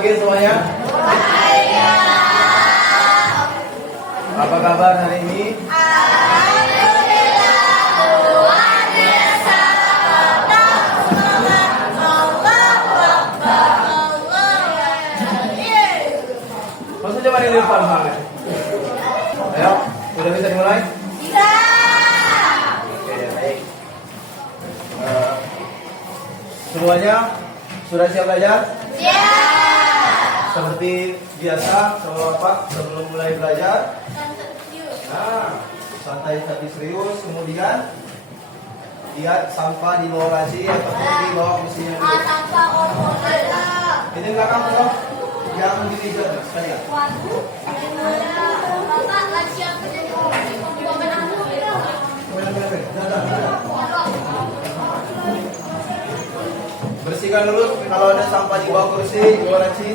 pagi semuanya. Apa kabar hari ini? Maksudnya coba dilipat banget. Ayo, sudah bisa dimulai? Bisa. Oke, baik. Semuanya sudah siap belajar? Ya. Seperti biasa, sebelum mulai belajar, santai tapi serius. Kemudian lihat sampah di bawah laci atau di bawah mesinnya dulu. Sampah ada. Ini belakang loh, yang di meja sekalian. Waduh. Bapak lagi apa jadi Bersihkan dulu kalau ada sampah di bawah kursi, di bawah laci.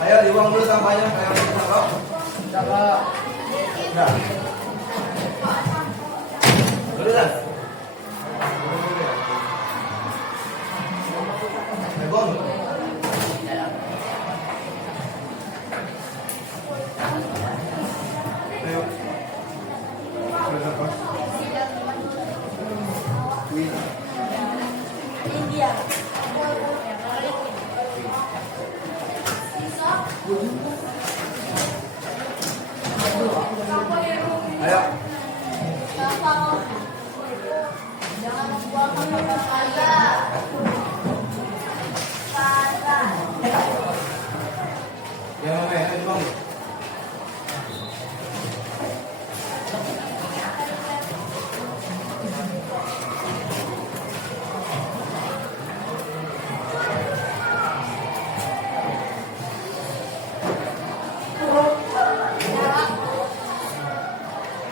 Ayo dibuang dulu sampahnya, kayak cakep. Nah. Dulu dah. Buang. Ayo. India. Ayo. Jangan buang saja. Yang mana ya? Dibuang.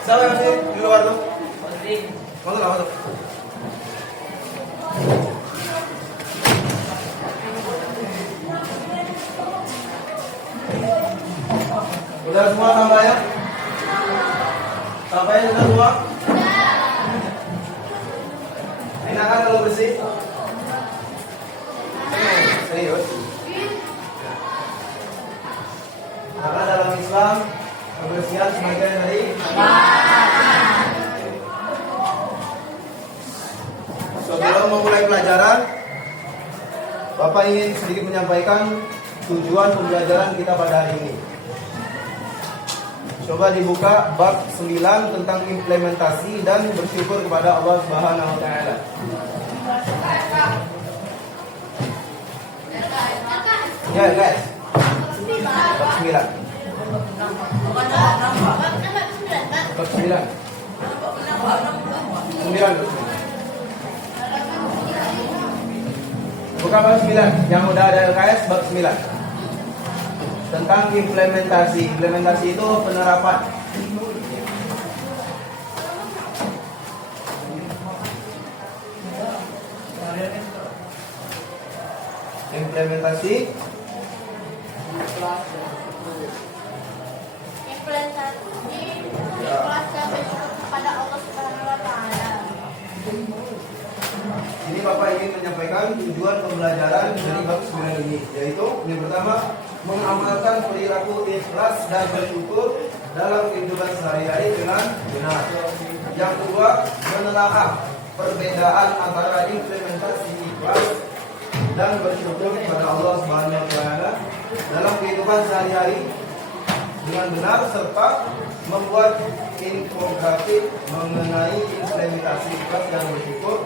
Siapa yang masih di luar tuh? Masuk lah, masuk. Udah semua sampahnya? Sampahnya sudah semua? Enak kan kalau bersih? Serius? Karena dalam Islam kebersihan sebagian dari sebelum memulai pelajaran, Bapak ingin sedikit menyampaikan tujuan pembelajaran kita pada hari ini. Coba dibuka bab 9 tentang implementasi dan bersyukur kepada Allah Subhanahu wa taala. Ya, guys. Bab 9. Bab 9. 9. Buka bab 9 yang udah ada LKS bab 9. Tentang implementasi. Implementasi itu penerapan. Implementasi kepada Allah Subhanahu wa taala. Ini Bapak ingin menyampaikan tujuan pembelajaran dari bab 9 ini, yaitu yang pertama, mengamalkan perilaku ikhlas dan bersyukur dalam kehidupan sehari-hari dengan benar. Yang kedua, menelaah perbedaan antara implementasi ikhlas dan bersyukur kepada Allah Subhanahu wa taala dalam kehidupan sehari-hari dengan benar, serta membuat infografik mengenai implementasi ikhlas dan bersyukur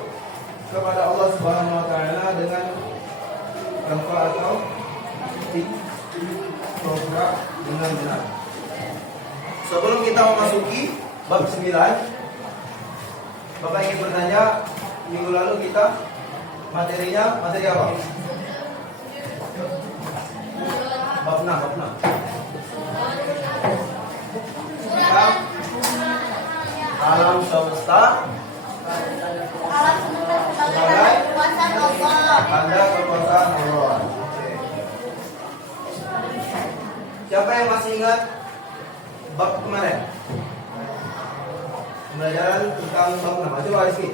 kepada Allah Subhanahu wa taala dengan tanpa atau program dengan benar. Sebelum kita memasuki bab 9, Bapak ingin bertanya, minggu lalu kita Materinya materi apa? Bab 6, bab 6. Tentang alam semesta sebagai tanda kekuasaan Allah. Oke. Siapa yang masih ingat bab kemarin? Pembelajaran tentang bab 6. Coba Rizky.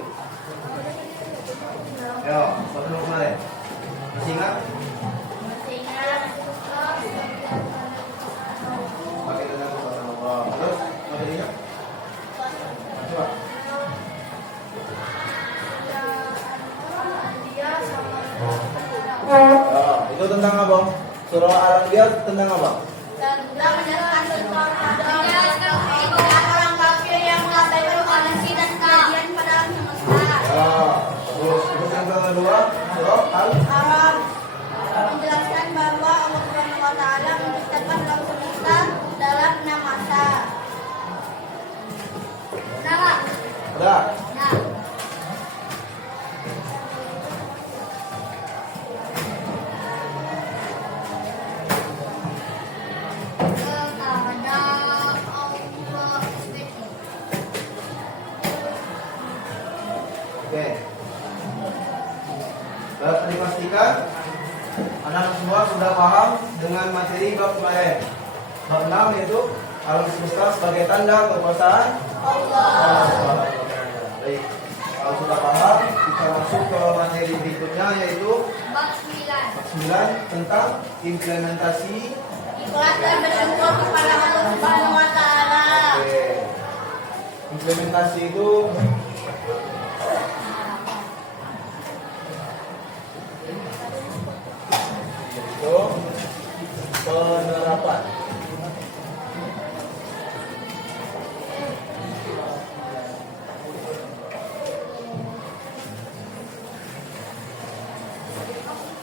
Yo, bab 6 kemarin. Masih ingat? Pakai tanda kekuasaan Allah. Terus materinya? Coba. Itu tentang apa? Surah Al-Anbiya tentang apa? Tentang orang kafir yang mengabaikan kondisi dan kejadian pada alam semesta. Terus yang kedua, surah Arab menjelaskan bahwa Allah Subhanahu wa taala menciptakan alam semesta dalam 6 masa. Nah, Udah. Oke. Dapat dipastikan anak semua sudah paham dengan materi bab kemarin. Bab 6 yaitu alam semesta sebagai tanda kekuasaan Allah. Baik. Kalau sudah paham, kita masuk ke materi berikutnya yaitu bab 9. bab 9 tentang implementasi. Ikhlas dan bersyukur kepada Allah Subhanahu wa taala. Oke. Implementasi itu penerapan.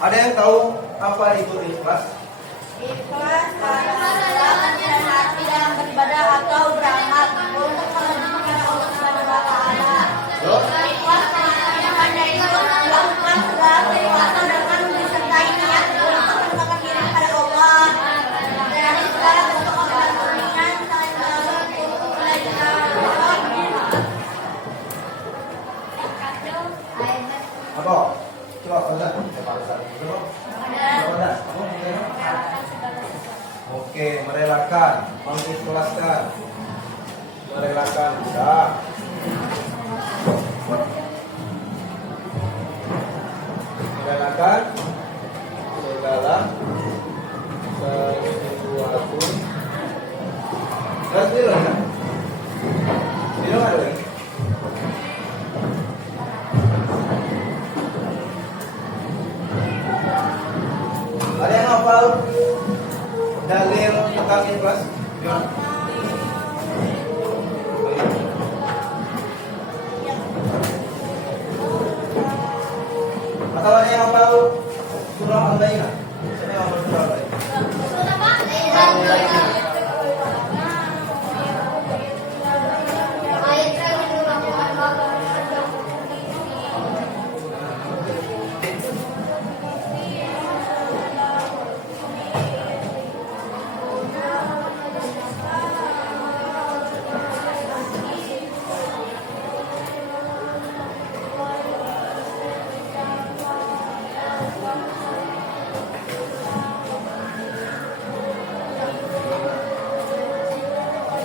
Ada yang tahu apa itu ikhlas? Ikhlas adalah dan hati dalam beribadah atau beramal untuk menuju kepada Allah Subhanahu wa taala. Ikhlas maknanya hanya itu melakukan segala sesuatu dengan disertai niat untuk mendekatkan diri kepada Allah dari segala bentuk kepentingan selain Allah untuk belajar. Apa? Coba Ustaz. Oke, merelakan, mengikhlaskan. Merelakan bisa. Merelakan segala sesuatu. Terus bilang kan? Bilang ada lagi. Ada yang hafal dalil tentang ikhlas? Gimana? Atau ada yang hafal surah Al-Baqarah? Siapa yang hafal surah Al-Baqarah?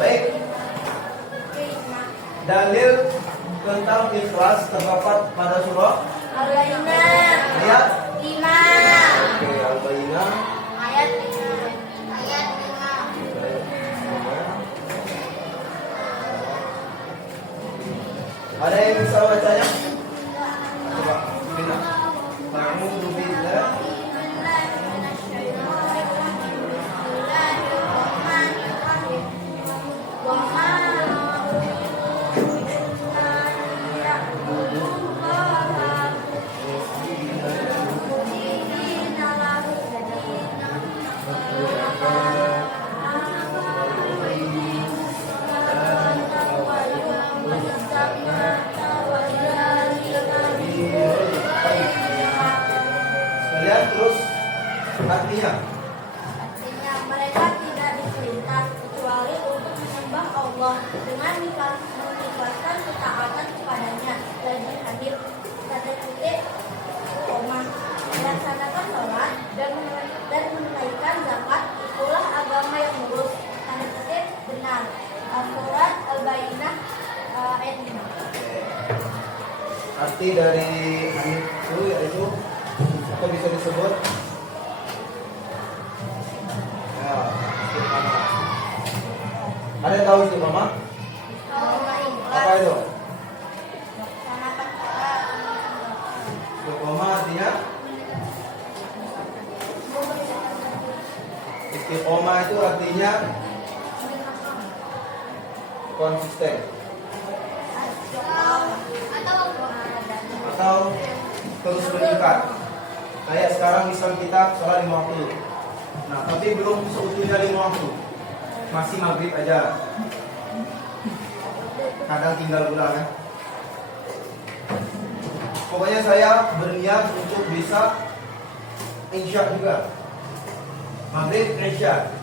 Baik. Dalil tentang ikhlas terdapat pada surah Al-Baqarah ayat 5. Oke, Al-Baqarah Ayat 5. Ayat 5. Ada yang bisa bacanya? Coba, Bina. A'udzu billahi Allah dengan mengikhlaskan ketaatan kepadanya dan hadir tanda kutip koma melaksanakan sholat dan menunaikan zakat itulah agama yang lurus tanda kutip benar. Al-Quran Al-Bayyinah ayat 5. Arti dari hadis itu yaitu apa bisa disebut? Ya, istiqamah. Ada yang tahu istiqamah? Apa itu? Istiqamah artinya istiqomah itu artinya konsisten atau terus meningkat. Kayak sekarang misal kita sholat 5 waktu. Nah, tapi belum seutuhnya 5 waktu. Masih maghrib aja. Kadang tinggal pulang ya. Pokoknya saya berniat untuk bisa insya juga. Maghrib insya.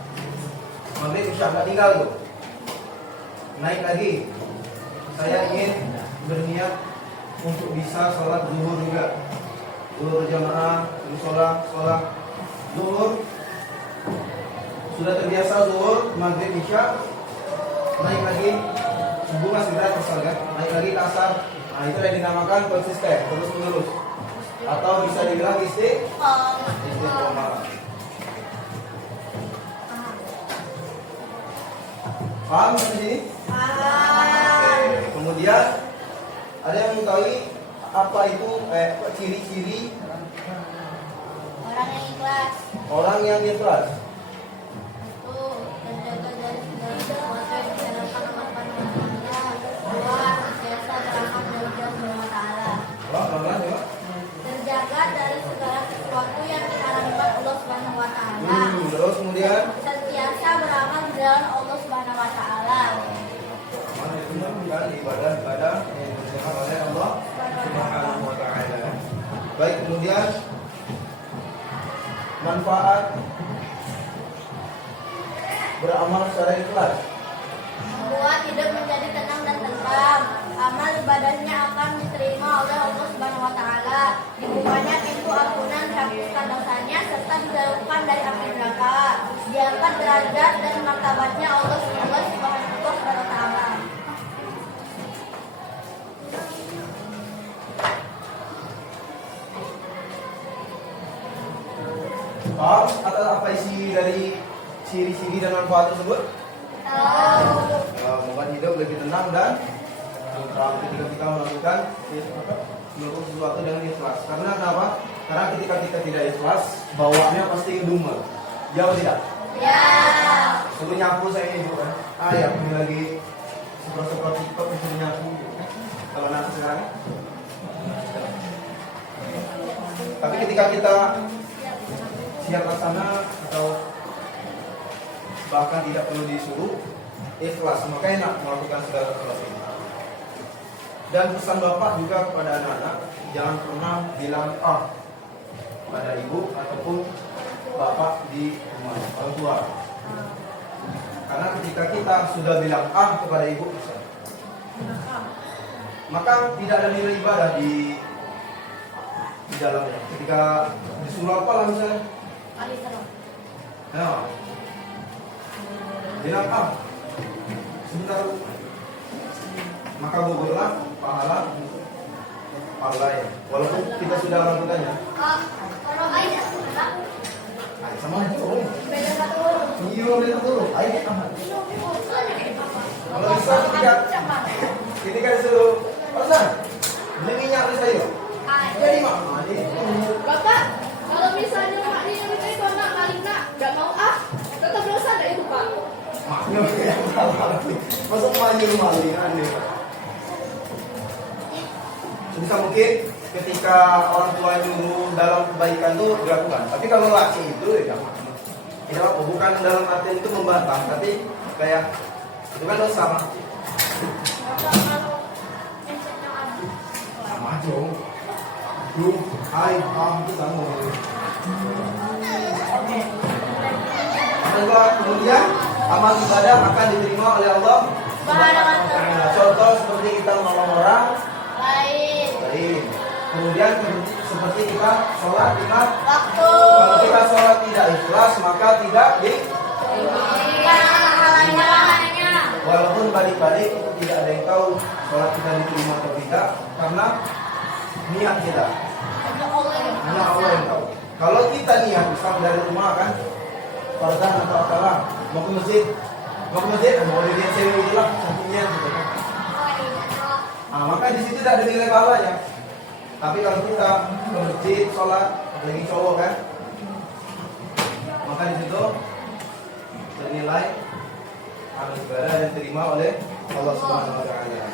Maghrib insya nggak tinggal tuh. Naik lagi. Saya ingin berniat untuk bisa sholat zuhur juga. Zuhur berjamaah, sholat zuhur. Sudah terbiasa zuhur, maghrib isya, naik lagi subuh masih berat asar kan? Naik lagi ke asar. Nah itu yang dinamakan konsisten, terus menerus. Atau bisa dibilang istiqomah. Paham di sini? Kemudian ada yang mengetahui apa itu ciri-ciri Orang yang ikhlas orang yang ikhlas? itu terjaga dari segala sesuatu yang diharapkan amat pandangannya. Dua, biasa berangkat dari Allah Subhanahu wa Ta'ala. Terjaga dari segala sesuatu yang diharamkan Allah Subhanahu wa Ta'ala. Terus kemudian Senantiasa beramal di jalan Allah Subhanahu wa Ta'ala. mana itu melakukan ibadah-ibadah yang disenangi oleh Allah Subhanahu wa Ta'ala. Baik, kemudian manfaat beramal secara ikhlas. Membuat hidup menjadi tenang dan tentram. Amal ibadahnya akan diterima oleh Allah Subhanahu wa Ta'ala. Dibukanya pintu ampunan dihapuskan dosanya serta dijauhkan dari api neraka. Diangkat derajat dan martabatnya Allah Subhanahu wa Ta'ala. Paham atau apa isi dari ciri-ciri dan manfaat tersebut? Membuat hidup lebih tenang dan tentram ketika kita melakukan sesuatu dengan ikhlas. Karena kenapa? Karena ketika kita tidak ikhlas, bawaannya pasti ngedumel. Jauh tidak? Ya. Suruh nyapu saya ini juga. Ya, ini lagi seperti TikTok disuruh nyapu. Kalau nanti sekarang. Tapi ketika kita siap laksana atau bahkan tidak perlu disuruh, ikhlas, maka enak melakukan segala sesuatu ini. Dan pesan bapak juga kepada anak-anak, jangan pernah bilang pada ibu ataupun bapak di rumah orang tua. Karena ketika kita sudah bilang kepada ibu, maka tidak ada nilai ibadah di dalamnya. Ketika disuruh apa lah misalnya, bilang sebentar, maka gugurlah pahala ya. Walaupun kita sudah melakukannya. Sama aja turun. Iya, beda turun. Ayo aman. Kalau bisa ketika disuruh, Ustaz, beli minyak di saya. Jadi mak, Bapak, kalau misalnya mak dia itu anak malingna, nggak mau tetap dosa ada itu Pak. maknya yang salah. Masa maling aneh. Sebisa mungkin ketika orang tua nyuruh dalam kebaikan itu dilakukan. Tapi kalau laki itu ya tidak apa, bukan dalam arti itu membantah, tapi kayak itu kan dosa mah. Sama aja. Itu sama. Kemudian amal ibadah akan diterima oleh Allah Nah, contoh seperti kita menolong orang Lain. lain. Kemudian seperti kita sholat lima Waktu. kalau kita sholat tidak ikhlas maka tidak di walaupun balik-balik itu tidak ada yang tahu sholat kita diterima atau tidak karena niat kita hanya Allah yang tahu. Kalau kita niat misal dari rumah kan fardan atau apalah mau ke masjid mau lihat cewek itu lah satunya gitu kan. Nah, maka di situ tidak ada nilai pahalanya. Tapi kalau kita ke masjid sholat apalagi cowok kan maka di situ bernilai amal ibadah yang diterima oleh Allah Subhanahu wa taala.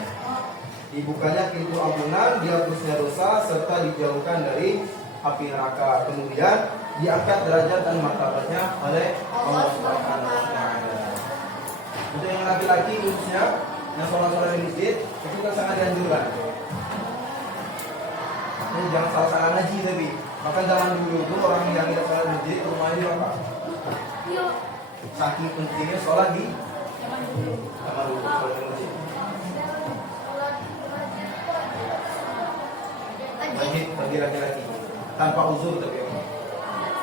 Dibukanya pintu ampunan, dihapusnya dosa serta dijauhkan dari api neraka. Kemudian diangkat derajat dan martabatnya oleh Allah Subhanahu wa taala. Untuk yang laki-laki khususnya yang sholat-sholat di masjid itu kan sangat dianjurkan. Ini jangan salah-salah ngaji tapi bahkan zaman dulu itu orang yang tidak sholat di masjid rumahnya apa? Saking pentingnya sholat di kamar dulu sholat di masjid. Wajib bagi laki-laki tanpa uzur tapi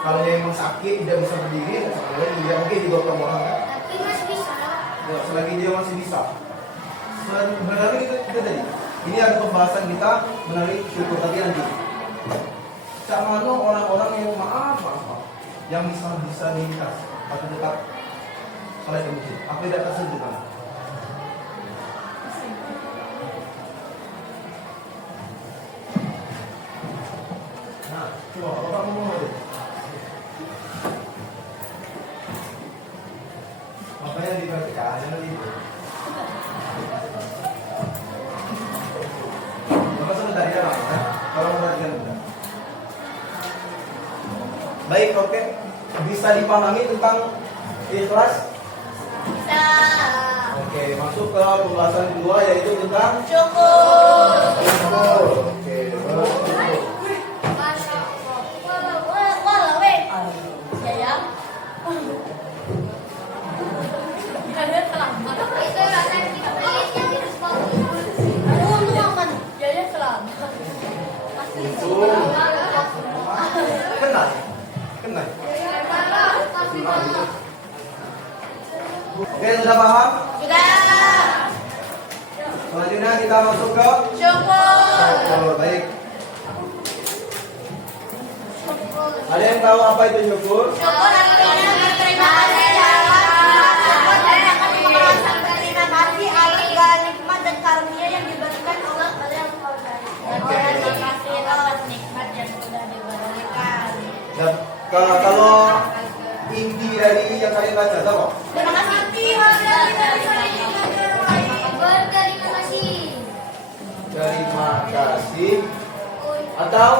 kalau dia memang sakit tidak bisa berdiri dia mungkin di bawah orang kan? Ya, selagi dia masih bisa. Sebenarnya kita tadi ini ada pembahasan kita menarik syukur tadi nanti. Sama orang-orang yang maaf yang bisa nikah tapi tetap sholat di masjid. Apa tidak tersentuh kan? Nah, coba bapak ngomong aja. Makanya diperhatikan, jangan itu. Bapak sudah dari dalam, ya? Kalau perhatikan sudah. Baik, oke. Bisa dipahami tentang ikhlas? Bisa. Oke, masuk ke pembahasan kedua yaitu tentang Syukur. syukur. Oke, baru syukur. Kenal? Kenal? Oke, sudah paham? Sudah. Selanjutnya kita masuk ke Syukur. syukur. Baik. Ada yang tahu apa itu syukur? Syukur artinya berterima kasih syukur dan akan merasa berterima kasih atas segala nikmat dan karunia yang diberikan Allah pada yang terima kasih atas nikmat yang sudah diberikan. Dan kalau inti dari yang kalian baca apa? Terima kasih. Berterima kasih. Terima kasih atau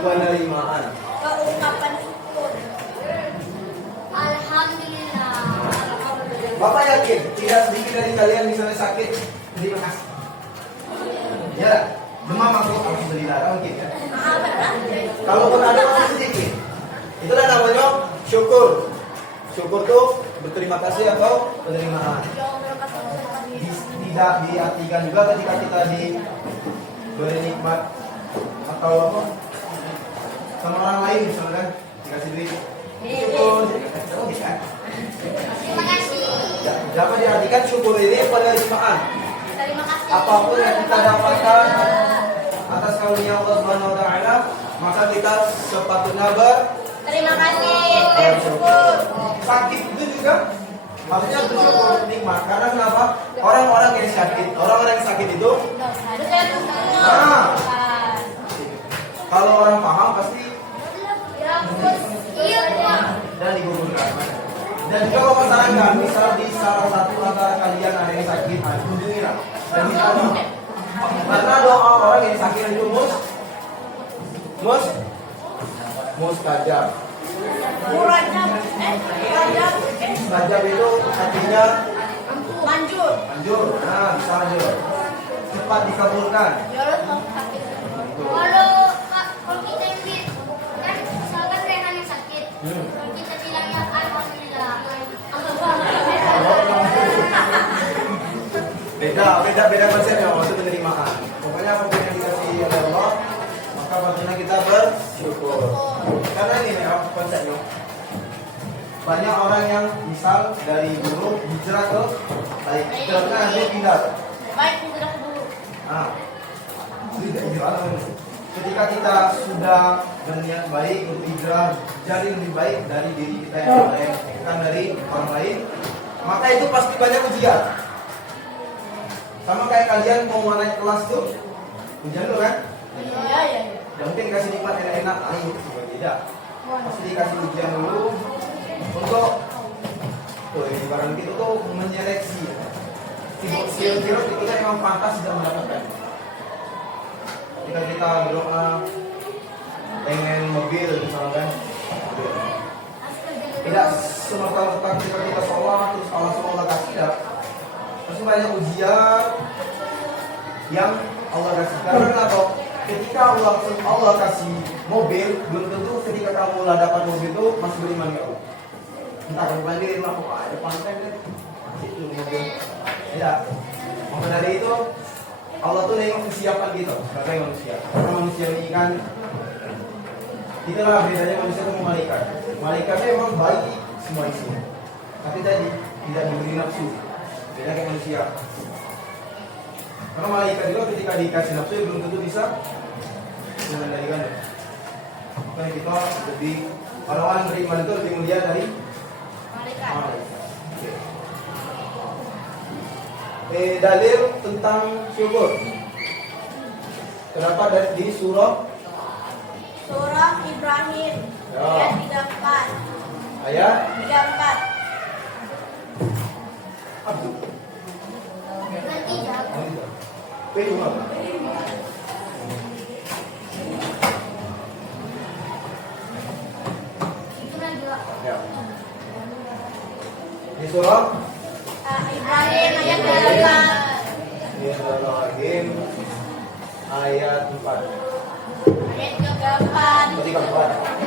penerimaan. Ungkapan syukur. Alhamdulillah. Bapak yakin tidak sedikit dari kalian misalnya sakit terima kasih. Ya, demam masuk alhamdulillah mungkin ya. Kalaupun ada masih sedikit, itulah namanya syukur. Syukur tuh berterima kasih atau penerimaan. Tidak diartikan juga ketika kita diberi nikmat atau apa sama orang lain misalnya kan dikasih duit syukur kan? Terima kasih. Jangan diartikan syukur ini penerimaan. Terima kasih. Apapun yang kita dapatkan atas karunia Allah Subhanahu wa taala, maka kita sepatutnya Terima kasih. Bersyukur. sakit itu juga harusnya bersyukur nikmat. Karena kenapa? Orang-orang yang sakit itu kalau orang paham pasti dan digugurkan. Dan juga kalau masyarakat, misal di salah satu antara kalian ada yang sakit, kunjungilah dan ditolong. Karena doa orang yang sakit itu mustajab. Mustajab itu artinya Manjur. manjur. Nah, bisa manjur. Cepat dikabulkan. Kalau kita yang kan misalkan Rehan yang sakit, kalau kita bilang ya alhamdulillah, beda konsepnya waktu penerimaan. Pokoknya apapun yang dikasih oleh Allah, maka patutnya kita bersyukur. Karena ini memang konsepnya. Banyak orang yang misal dari buruk hijrah ke baik, hijrahnya nanti pindah. Baik, hijrah dulu. Nah, tidak hijrah. Ketika kita sudah berniat baik untuk hijrah, jadi lebih baik dari diri kita yang lain, bukan dari orang lain, maka itu pasti banyak ujian. Sama kayak kalian mau naik kelas tuh, ujian dulu kan? Iya. Gak mungkin kasih nikmat enak-enak, ayo, tidak. Pasti dikasih ujian dulu untuk tuh ini barang kita tuh menyeleksi. Kira-kira kita memang pantas sudah mendapatkan. Jika kita berdoa pengen mobil misalkan, tidak semata-mata ketika kita sholat terus Allah kasih, tidak. Pasti banyak ujian yang Allah kasih. Karena apa? Ketika Allah kasih mobil, belum tentu ketika kamu lah dapat mobil itu masih beriman ke Allah. Entah kamu balik rumah kok ada pantai kan? Itu mobil. Tidak. Maka dari itu Allah tuh nengok kesiapan kita sebagai manusia. Karena manusia ini kan, itulah bedanya manusia sama malaikat. Malaikatnya memang baik semua isinya, tapi tadi tidak diberi nafsu. Beda kayak manusia. Karena malaikat juga ketika dikasih nafsu belum tentu bisa mengendalikan. Makanya kita lebih, kalau orang beriman itu lebih mulia dari malaikat. Dalil tentang syukur terdapat di surah Ibrahim Ya. ayat 34. ayat 34. apa? Nanti jawab. Pelima. Itu nanti Pak. Ya. Di surah Ibrahim ayat 34. Ibrahim ayat 4. Ayat 34. Berarti 4.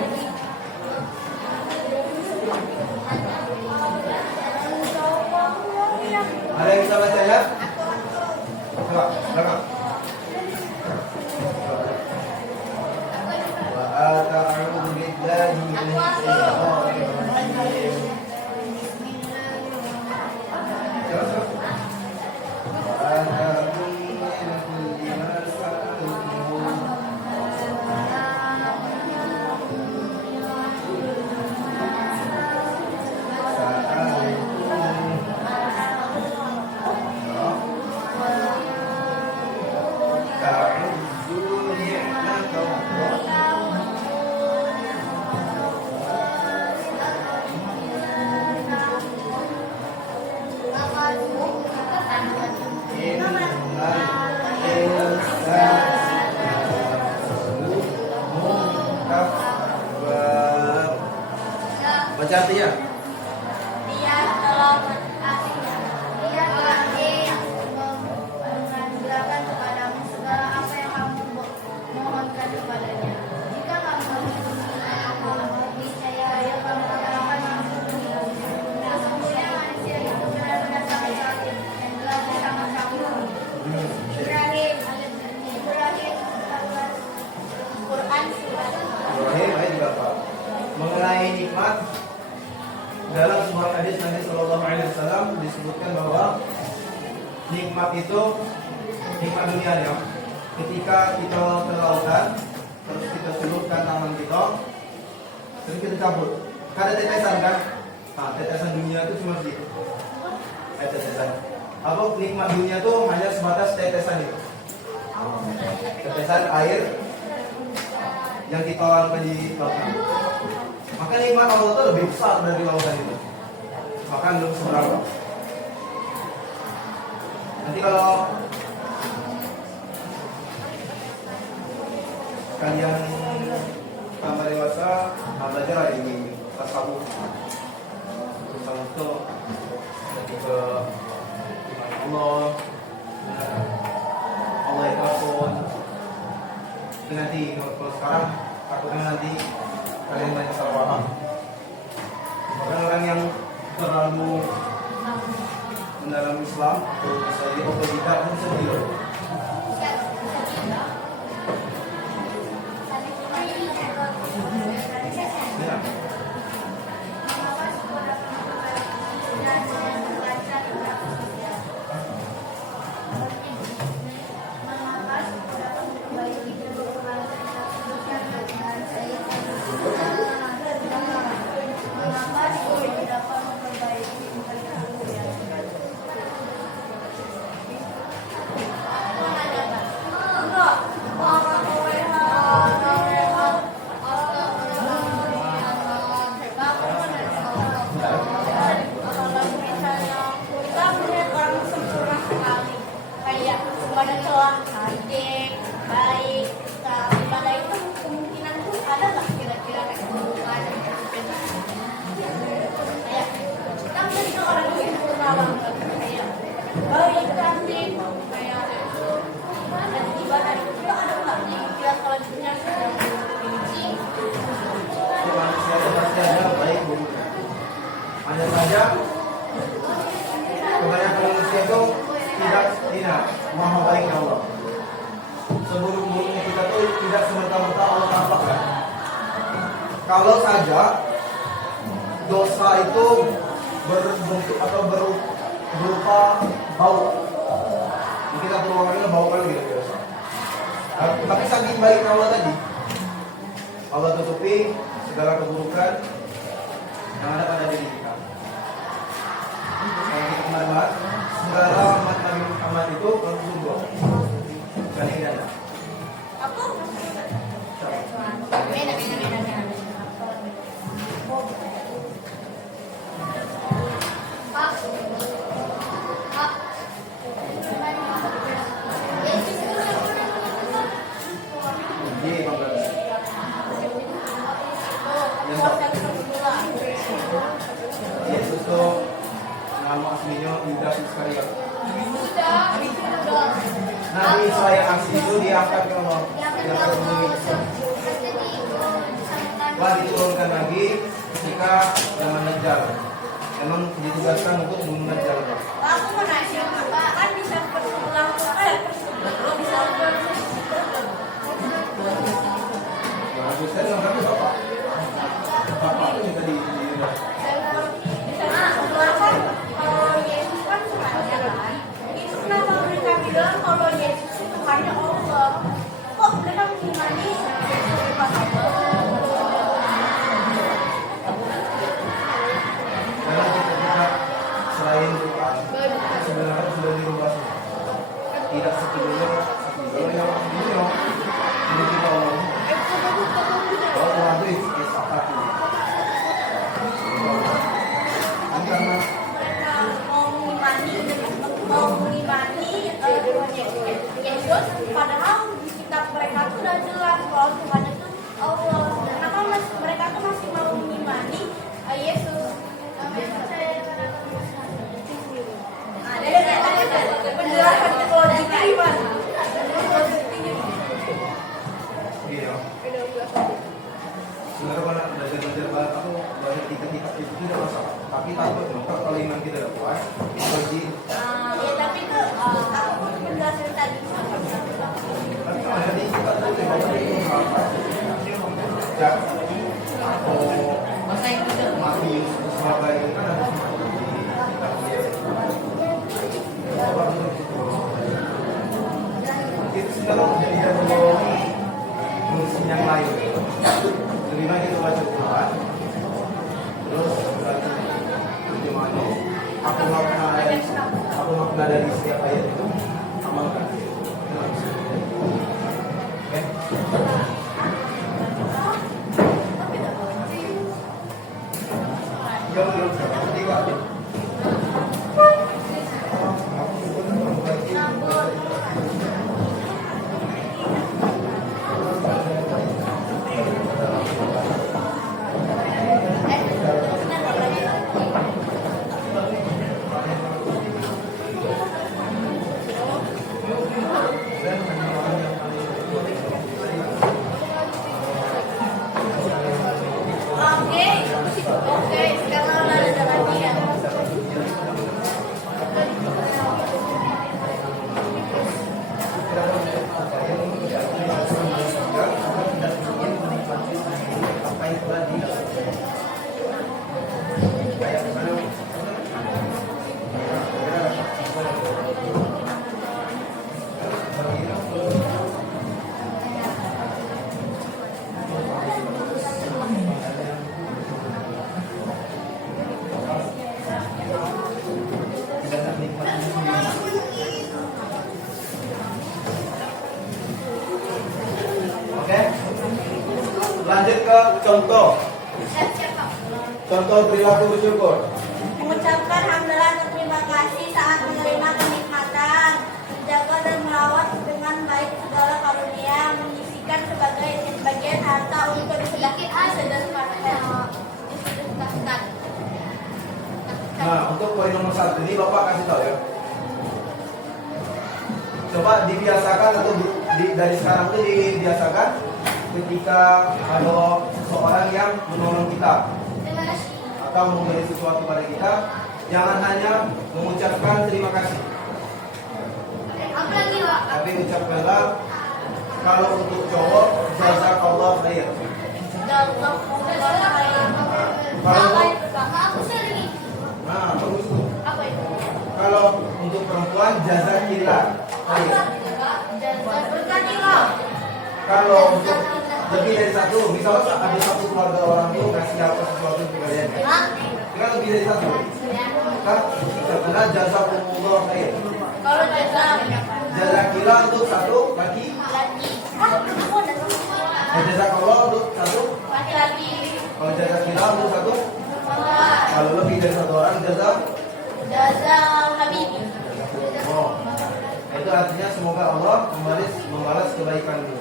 Ada yang bisa baca ya? Coba, belakang. Wa a'udzu billahi minasy syaithanir rajim. Coba, coba. Wa ataakum min kulli ma sa'altumuh. Baca artinya. Dia telah menganugerahkan kepadamu segala apa yang kamu mohonkan kepadanya. Jika kamu niscaya kamu akan mampu mengguna. Sesungguhnya manusia itu benar-benar sangat sakit dan telah sangat sakit. Ibrahim Quran surat Ibrahim ayat 34. Mengenai nikmat, dalam sebuah hadis Nabi Shallallahu Alaihi Wasallam disebutkan bahwa nikmat itu nikmat dunia ya. Ketika kita terlautan, terus kita celupkan tangan kita, terus kita cabut. Kan ada tetesan kan? Nah, tetesan dunia itu cuma segitu. Tetesan. Apa nikmat dunia itu hanya sebatas tetesan itu. Tetesan air yang kita lakukan di lautan. Maka nikmat Allah itu lebih besar dari lautan itu. Bahkan belum seberapa. Nanti kalau kalian tambah dewasa, belajar lah ini tasawuf. Tasawuf itu lebih ke iman Allah, Allah itu pun. Itu nanti kalau sekarang takutnya nanti kalian banyak salah paham. Orang-orang yang terlalu mendalam Islam atau bisa jadi otodidak pun sendiri. Ya. Manusia itu pasti ada baik buruknya. Hanya saja kebanyakan manusia itu tidak maha baik Allah. Seburuk-buruknya kita tuh tidak semerta-merta Allah tampakkan. Kalau saja dosa itu berbentuk atau berupa bau, kita keluarnya bau kan gitu biasa. Tapi saking baik Allah tadi, Allah tutupi segala keburukan yang ada pada diri kita. Kalau kita kemarin bahas, segala rahmat Nabi Muhammad itu bersyukur. Dan ini ada. Aku? Beda. Yesus itu nama aslinya Yudas Iskariot. Nabi Israel asli itu diangkat ke Allah. Wah, diturunkan lagi ketika zaman Dajjal. Memang ditugaskan untuk membunuh Dajjal. Aku mau nanya, kan bisa berulang bisa Nah, Kristen yang kami bapak. Bapak itu yang tadi kalau Yesus kan Tuhannya kan, itu kenapa mereka bilang kalau Yesus itu Tuhannya Allah? Kok mereka mengimani Yesus Tuhan Allah? karena kita selain Tuhan sebenarnya sudah dirubah semua. Tidak sebelumnya yang sebelumnya jadi kita Allah. Kalau Tuhan itu satu. Karena Mereka mau mengimani Yesus, padahal di kitab mereka itu sudah jelas kalau Tuhan itu Allah. Kenapa mereka tuh masih mau mengimani Yesus? Penjelasan logiknya gimana? iya. Sebenarnya banyak belajar banget aku banyak titik-titik itu tidak masalah. Tapi takut kalau iman kita tidak kuat, pergi. Ya tapi itu aku penjelasan tadi. Tapi kalau ada di kita tuh di bawah itu ya atau mati sebagai itu kan ada itu sekarang jadi ngurusin yang lain. Lebih baik itu baca Quran, terus berarti terjemahannya apa makna dari setiap ayat itu amalkan. Oke. Belum tiga. Oke. Lanjut ke contoh. Contoh perilaku bersyukur. Mengucapkan hamdalah atau terima kasih saat menerima kenikmatan, menjaga dan merawat dengan baik segala karunia, menyisihkan sebagian harta untuk disedekahkan. Nah, untuk poin nomor 1 ini Bapak kasih tahu ya. Coba dibiasakan atau dari sekarang itu dibiasakan ketika ada seseorang yang menolong kita atau memberi sesuatu pada kita, jangan hanya mengucapkan terima kasih, tapi ucapkanlah kalau untuk cowok jazakallah khair. Nah, bagus tuh. Kalau untuk perempuan jazakillah khair. Kalau untuk lebih dari satu, misalnya ada satu keluarga orang itu kasih apa sesuatu untuk kalian, kan lebih dari satu, kan ucapkanlah jazakumullah khair. Kalau Jazakillah untuk satu laki, jazakallah untuk satu. laki-laki, Kalau jazakillah untuk satu, kalau lebih dari satu orang jazak. jaza habibi. Oh, itu artinya semoga Allah membalas kebaikanmu.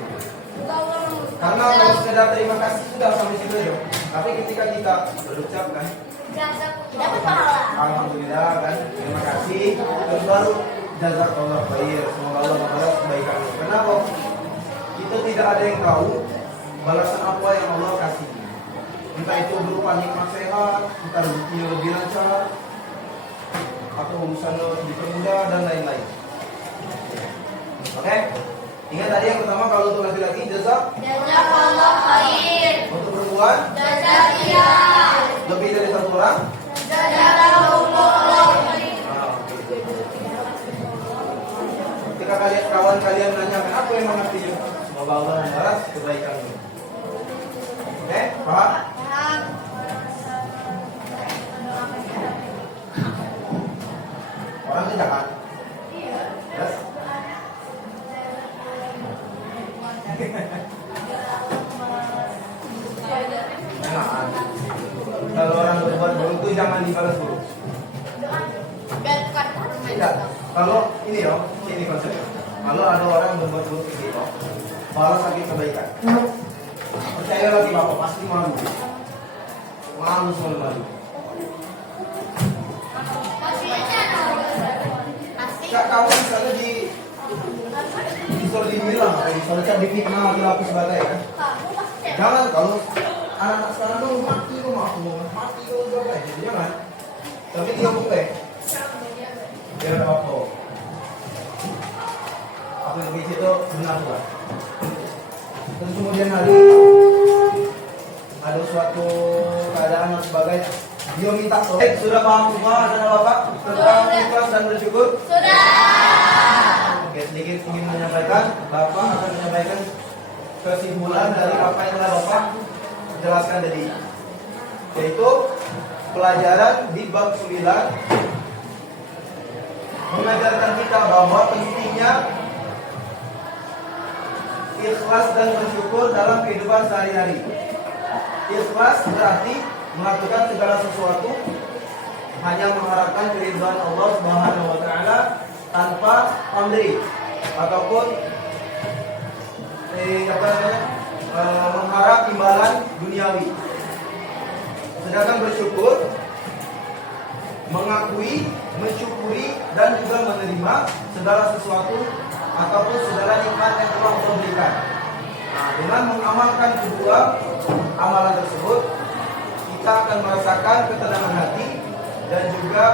Karena kalau sekedar terima kasih sudah sampai situ aja. Tapi ketika kita berucap kan, Dapat pahala. alhamdulillah kan, terima kasih, terus baru jazakallah khair, semoga Allah membalas kebaikanmu. Kenapa? Kita tidak ada yang tahu balasan apa yang Allah kasih. Entah itu berupa nikmat sehat, entah rezekinya lebih lancar, atau urusannya dipermudah dan lain-lain. Oke? Ingat tadi yang pertama kalau untuk laki-laki Jazakallah khair. untuk perempuan Jazakillah. lebih dari satu orang. Jazakallah khair. Ketika kawan kalian nanya apa yang mengertinya, semoga Allah membalas kebaikanmu. Oke, paham? Orang tidak kan? Yes. Jangan. Kalau orang berbuat buruk itu jangan dibalas buruk. Tidak. Kalau ini ini konsepnya. Kalau ada orang berbuat buruk ke kita, balas lagi kebaikan. Percaya lagi Bapak pasti malu. Malu selalu malu. Kak, kamu misalnya dibilang, misalnya difitnah atau apa sebagainya kan? Jangan kalau anak-anak sekarang tuh mati tuh mati tuh sebagainya, jadi jangan. Tapi dia buka, biar ada apa? Apa yang di situ benar tuh. Terus kemudian hari ada suatu keadaan dan sebagainya, dia minta tolong. Sudah paham semua anak Bapak tentang ikhlas dan bersyukur? Oke, sedikit ingin menyampaikan, Bapak akan menyampaikan kesimpulan dari apa yang telah Bapak jelaskan tadi, yaitu pelajaran di bab 9 mengajarkan kita bahwa pentingnya ikhlas dan bersyukur dalam kehidupan sehari-hari. Ikhlas berarti melakukan segala sesuatu hanya mengharapkan keridhaan Allah Subhanahu wa taala tanpa pamrih ataupun mengharap imbalan duniawi. Sedangkan bersyukur mengakui, mensyukuri dan juga menerima segala sesuatu ataupun segala nikmat yang telah Allah berikan. Nah, dengan mengamalkan kedua amalan tersebut, kita akan merasakan ketenangan hati dan juga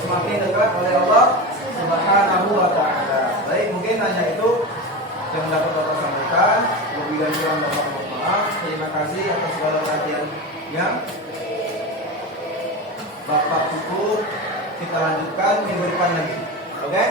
semakin dekat oleh Allah Subhanahu wa taala. Baik, mungkin hanya itu yang dapat Bapak sampaikan. Lebih dan kurang Bapak mohon maaf. Terima kasih atas segala perhatian yang Bapak cukup. Kita lanjutkan minggu depan lagi. Oke?